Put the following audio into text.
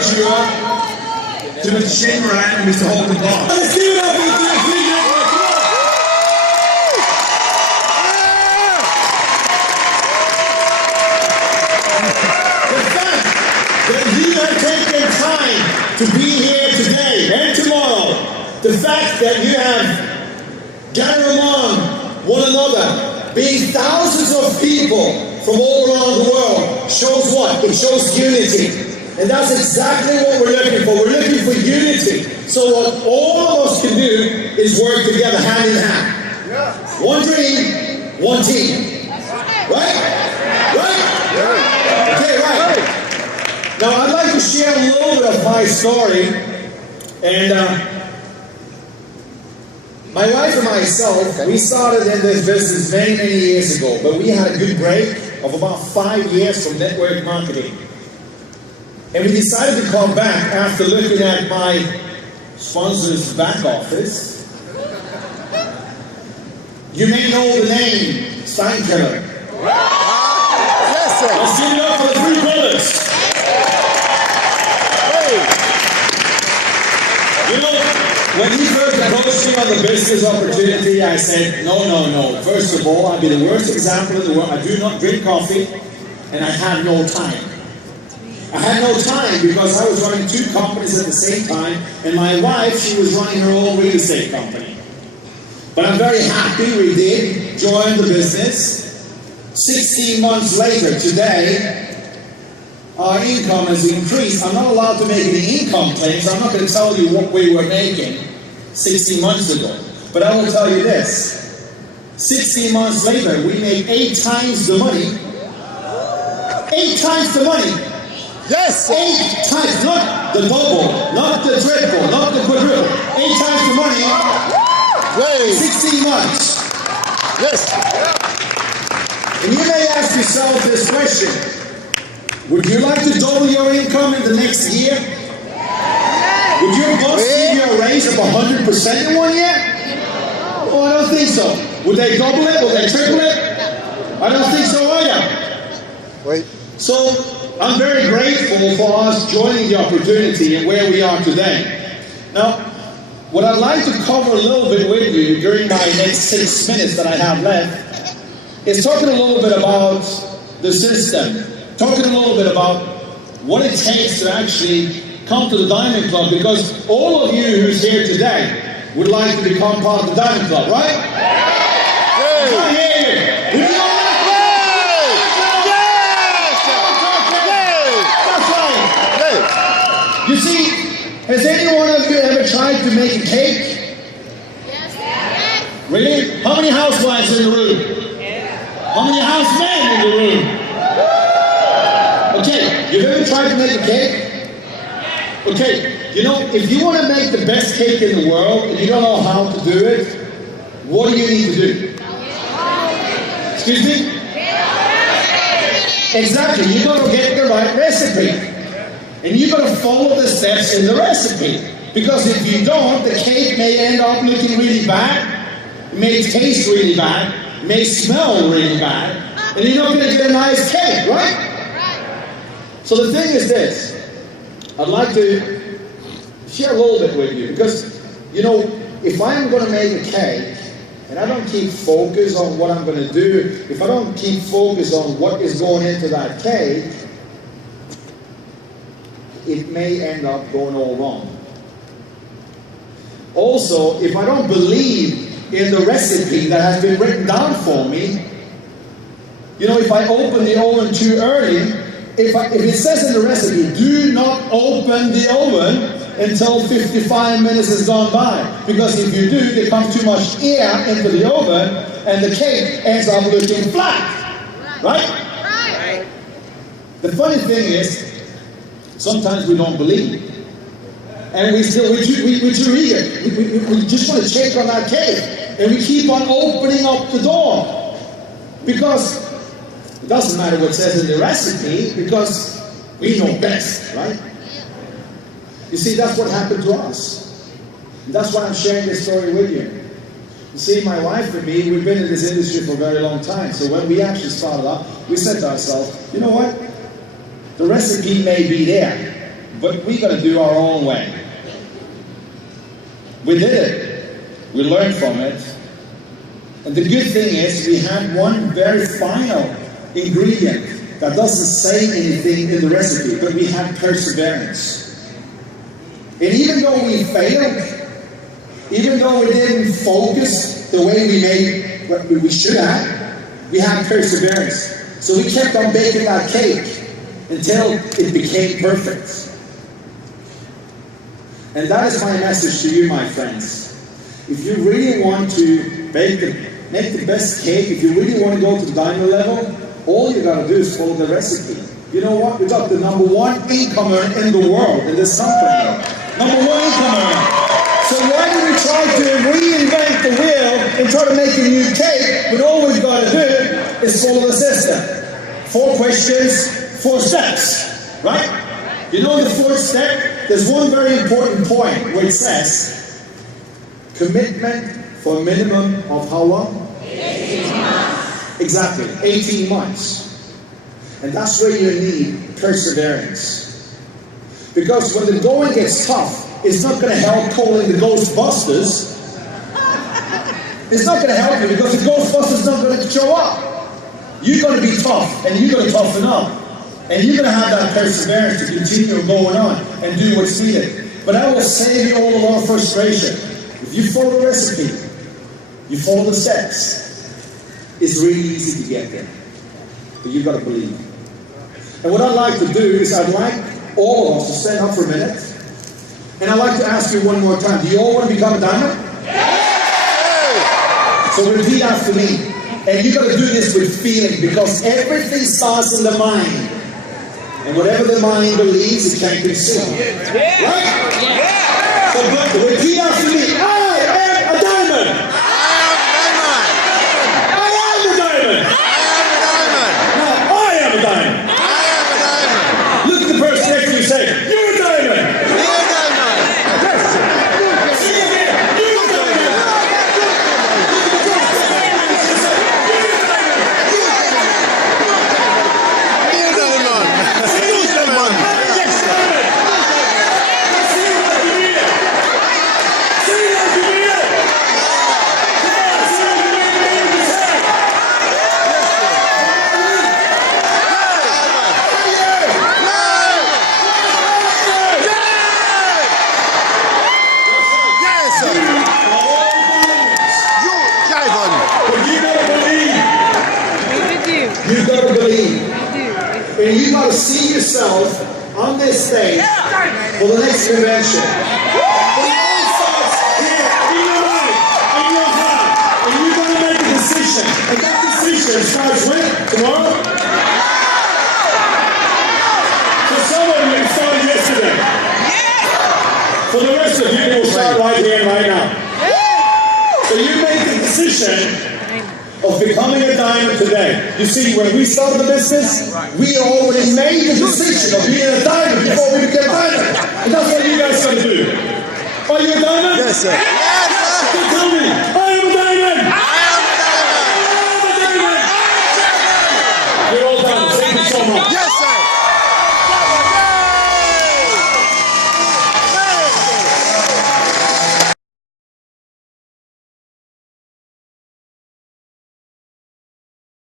introduce you to Mr. Shane Moran and Mr. Holden Clark. Let's give it up for the fact that you have taken time to be here today and tomorrow, the fact that you have gathered among one another, being thousands of people from all around the world, shows what? It shows unity. And that's exactly what we're looking for. We're looking for unity. So what all of us can do is work together hand in hand. One dream, one team. Right? Right? Okay, right. Now I'd like to share a little bit of my story. And my wife and myself, we started in this business many, many years ago. But we had a good break of about 5 years from network marketing. And we decided to come back after looking at my sponsor's back office. You may know the name, Steinkiller. Yes, sir. Let's give it up for the three brothers. You know, when he first approached me on the business opportunity, I said, no. First of all, I'll be the worst example in the world. I do not drink coffee, and I have no time. I had no time because I was running two companies at the same time, and my wife, she was running her own real estate company. But I'm very happy we did join the business. 16 months later, today, our income has increased. I'm not allowed to make any income claims. I'm not going to tell you what we were making 16 months ago. But I will tell you this. 16 months later, we made 8 times the money. 8 times the money. Yes. 8 times, not the double, not the triple, not the quadruple. 8 times the money. 16 months. Yes. And you may ask yourself this question. Would you like to double your income in the next year? Would your boss give you a raise of 100% in 1 year? Oh, I don't think so. Would they double it? Would they triple it? I don't think so either. Wait. So, I'm very grateful for us joining the opportunity and where we are today. Now, what I'd like to cover a little bit with you during my next 6 minutes that I have left is talking a little bit about the system, talking a little bit about what it takes to actually come to the Diamond Club, because all of you who's here today would like to become part of the Diamond Club, right? I can't hear you. Would you You see, has any one of you ever tried to make a cake? Yes. Really? How many housewives in the room? How many housemen in the room? Okay, you've ever tried to make a cake? Okay, you know, if you want to make the best cake in the world and you don't know how to do it, what do you need to do? Excuse me? Exactly, you got to get the right recipe. And you've got to follow the steps in the recipe. Because if you don't, the cake may end up looking really bad, it may taste really bad, it may smell really bad, and you're not going to get a nice cake, right? So the thing is this. I'd like to share a little bit with you. Because, you know, if I'm going to make a cake, and I don't keep focus on what I'm going to do, if I don't keep focus on what is going into that cake, it may end up going all wrong. Also, if I don't believe in the recipe that has been written down for me, you know, if I open the oven too early, if it says in the recipe, do not open the oven until 55 minutes has gone by. Because if you do, there comes too much air into the oven and the cake ends up looking flat. Right? The funny thing is, sometimes we don't believe. And we're too eager. We just want to check on that cake. And we keep on opening up the door. Because it doesn't matter what says in the recipe, because we know best, right? You see, that's what happened to us. And that's why I'm sharing this story with you. You see, my wife and me, we've been in this industry for a very long time. So when we actually started up, we said to ourselves, you know what? The recipe may be there, but we got to do our own way. We did it. We learned from it. And the good thing is we had one very final ingredient that doesn't say anything in the recipe, but we had perseverance. And even though we failed, even though we didn't focus the way we made what we should have, we had perseverance. So we kept on baking that cake until it became perfect. And that is my message to you, my friends. If you really want to make the best cake, if you really want to go to the diamond level, all you got to do is follow the recipe. You know what? We got the #1 incomer in the world in this company. #1 incomer. So why do we try to reinvent the wheel and try to make a new cake when all we've got to do is follow the system? 4 questions, 4 steps, right? You know the 4th step? There's one very important point where it says, commitment for a minimum of how long? 18 months. Exactly, 18 months. And that's where you need perseverance. Because when the going gets tough, it's not going to help calling the Ghostbusters. It's not going to help you because the Ghostbusters not going to show up. You're going to be tough and you're going to toughen up. And you're going to have that perseverance to continue going on and do what's needed. But that will save you all a lot of frustration. If you follow the recipe, you follow the steps, it's really easy to get there. But you've got to believe. And what I'd like to do is I'd like all of us to stand up for a minute. And I'd like to ask you one more time. Do you all want to become a diamond? Yeah! So repeat after me. And you've got to do this with feeling because everything starts in the mind. And whatever the mind believes, it can consume. Right? Yeah. So repeat after me. I am a diamond. I am a diamond. Now I am a diamond. Look at the person next to you and say, you're a diamond. You've got to believe. And you've got to see yourself on this stage for the next convention. But it all starts here, in your mind, in your heart. And you've got to make a decision. And that decision starts when? Tomorrow? For some of you, it started yesterday. For the rest of you, it will start right here and right now. So you make the decision of becoming a diamond today. You see, when we started the business, we already made the decision of being a diamond before we became diamond. And that's what you guys got to do. Are you a diamond? Yes, sir. So tell me,